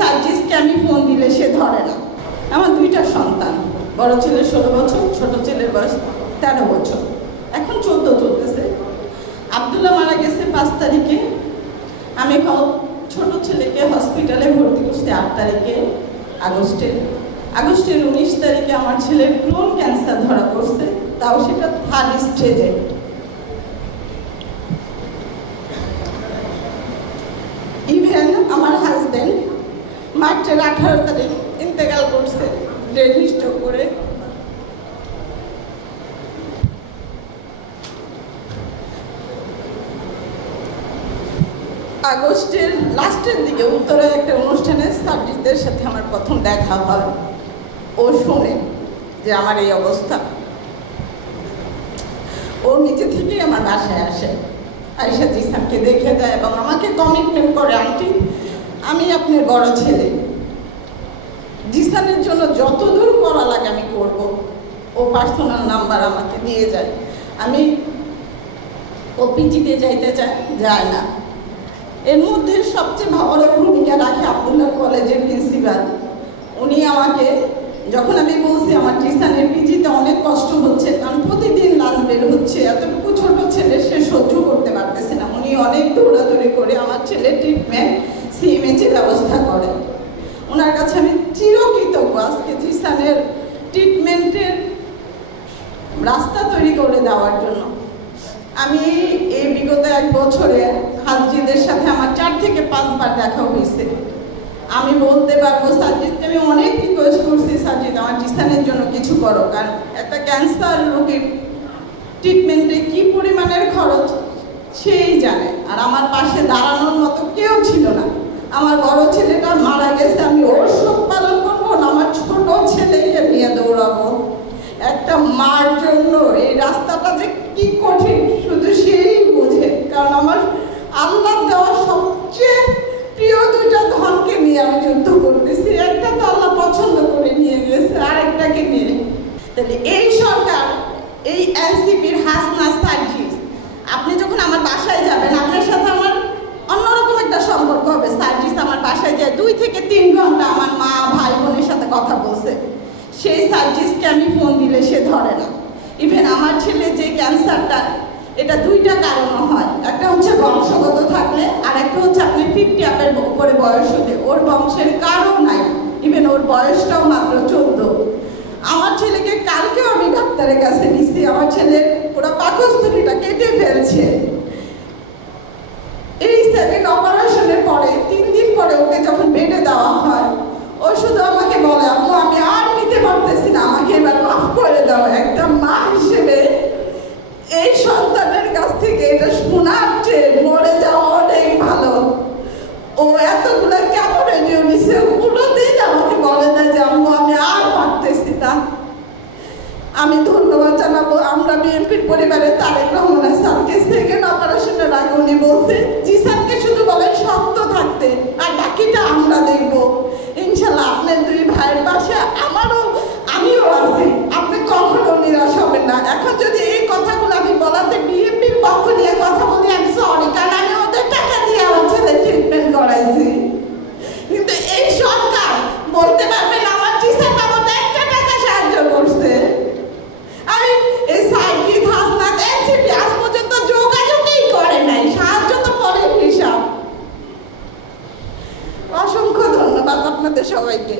সার্জিসকে আমি ফোন দিলে সে ধরে না। আমার দুইটা সন্তান, বড় ছেলের 16 বছর, ছোট ছেলের বয়স 13 বছর, এখন 14 চলতেছে। আব্দুল্লাহ মারা গেছে 5 তারিখে। আমি ছোট ছেলেকে হসপিটালে ভর্তি করছি 8 তারিখে আগস্টের 19 তারিখে আমার ছেলের ক্লোন ক্যান্সার ধরা পড়ছে, তাও সেটা 3rd স্টেজে। ইভেন আমার হাজব্যান্ড মার্চের 18 তারিখ ইন্তেকাল করছে ব্রেন স্ট্রোক করে। আগস্টের লাস্টের দিকে উত্তরে একটা অনুষ্ঠানে সার্জিসদের সাথে আমার প্রথম দেখা হয়। ও শোনে যে আমার এই অবস্থা, ও নিজে থেকেই আমার বাসায় আসে, আয়েশা জিসানকে দেখে যায় এবং আমাকে কমিটমেন্ট করে, আন্টি আমি আপনার বড় ছেলে, জিসানের জন্য যত দূর করা লাগে আমি করব। ও পার্সোনাল নাম্বার আমাকে দিয়ে যায়। আমি ও পিজিতে যাইতে যায় না। এর মধ্যে সবচেয়ে বড় ভূমিকা রাখে আব্দুল্লাহ কলেজের প্রিন্সিপাল। উনি আমাকে, যখন আমি বলছি আমার জিসানের পিজিতে অনেক কষ্ট হচ্ছে, কারণ প্রতিদিন লাশ বের হচ্ছে, এতটুকু ছোট ছেলে সে সহ্য করতে পারতেছে না, উনি অনেক দৌড়াদৌড়ি করে আমার ছেলের ট্রিটমেন্ট সিএমএইচের ব্যবস্থা করে। ওনার কাছে আমি চিরকৃতজ্ঞ। আজকে জিসানের ট্রিটমেন্টের রাস্তা তৈরি করে দেওয়ার জন্য। আমি এই বিগত 1 বছরে হাজিদের সাথে আমার 4 থেকে 5 বার দেখা হয়েছে। আমি বলতে পারবো সার্জিদকে আমি অনেক রিকোয়েস্ট করছি, সার্জিদ আমার জিসানের জন্য কিছু করো, কারণ একটা ক্যান্সার রোগীর ট্রিটমেন্টে কি পরিমাণের খরচ সেই জানে। আর আমার পাশে দাঁড়ানোর মতো কেউ ছিল না। আমার বড় ছেলেটা মারা গেছে, আমি ওর শোক পালন করবো না আমার ছোট ছেলেকে নিয়ে দৌড়াবো। একটা মার জন্য এই রাস্তাটা যে কি কঠিন শুধু সেই বোঝে, কারণ আমার আল্লাহ দেওয়া সবচেয়ে প্রিয় 2টা ধনকে নিয়ে আমি যুদ্ধ করতেছি। একটা তো আল্লাহ পছন্দ করে নিয়ে গেছে, আরেকটাকে নিয়ে। তাহলে এই সরকার, এই এনসিপির হাসনা সার্জিস, আপনি যখন আমার বাসায় যাবেন আপনার সাথে আমার অন্যরকম একটা সম্পর্ক হবে। সার্জিস আমার বাসায় যায় 2 থেকে 3 ঘন্টা আমার মা ভাই বোনের সাথে কথা বলছে। সেই সার্জিসকে আমি ফোন দিলে সে ধরে না। ইভেন আমার ছেলে যে ক্যান্সারটা, এটা 2টা কারণও হয়। একটা হচ্ছে বংশগত থাকলে, আর একটা হচ্ছে আপনি 50 আপের উপরে বয়স হলে। ওর বংশের কারও নাই, ইভেন ওর বয়সটাও মাত্র 14। আমার ছেলেকে কালকেও আমি ডাক্তারের কাছে নিছি, আমার ছেলের পুরো পাকস্থলীটা কেটে ফেলছে। এই 7 অপারেশনের পরে 3 দিন পরে ওকে যখন বেডে দেওয়া হয়, ও শুধু আমাকে বলে, আম্মু আমি আর নিতে পারতেছি না, আমাকে এবার মাফ করে দাও। একটা মা হিসেবে এই সন্তানের কাছ থেকে এটা শোনার চেয়ে মরে যাওয়া অনেক ভালো। ও এতগুলো কেমন রেডিও নিছে, কোনোদিন আমাকে বলে না যে আম্মু আমি আর পারতেছি না। আমি ধন্যবাদ জানাবো আমরা বিএনপির পরিবারে তারেক রহমান স্যারকে। 2nd অপারেশনের আগে উনি বলছে জিসানকে শুধু বলেন শক্ত থাকতে, আর বাকিটা আমরা দেখবো। ইনশাল্লাহ আপনার 2 ভাইয়ের পাশে আমিও আছি, আপনি কখনো নিরাশ হবেন না। এখন যদি এই কথাগুলো আমি বলাতে বিএনপির পক্ষ নিয়ে কথা বলি, আমি সরি, কারণ আমি ওদের টাকা দিয়ে আমার ছেলে ট্রিটমেন্ট করাইছি। কিন্তু এই সরকার বলতে পারবে না আমার জিসান আমাদের 1 টাকা সাহায্য করছে। আমি এই সার্জিস হাসনা এনসিপি আজ পর্যন্ত যোগাযোগই করে নাই, সাহায্য তো পরের হিসাব। অসংখ্য ধন্যবাদ আপনাদের সবাইকে।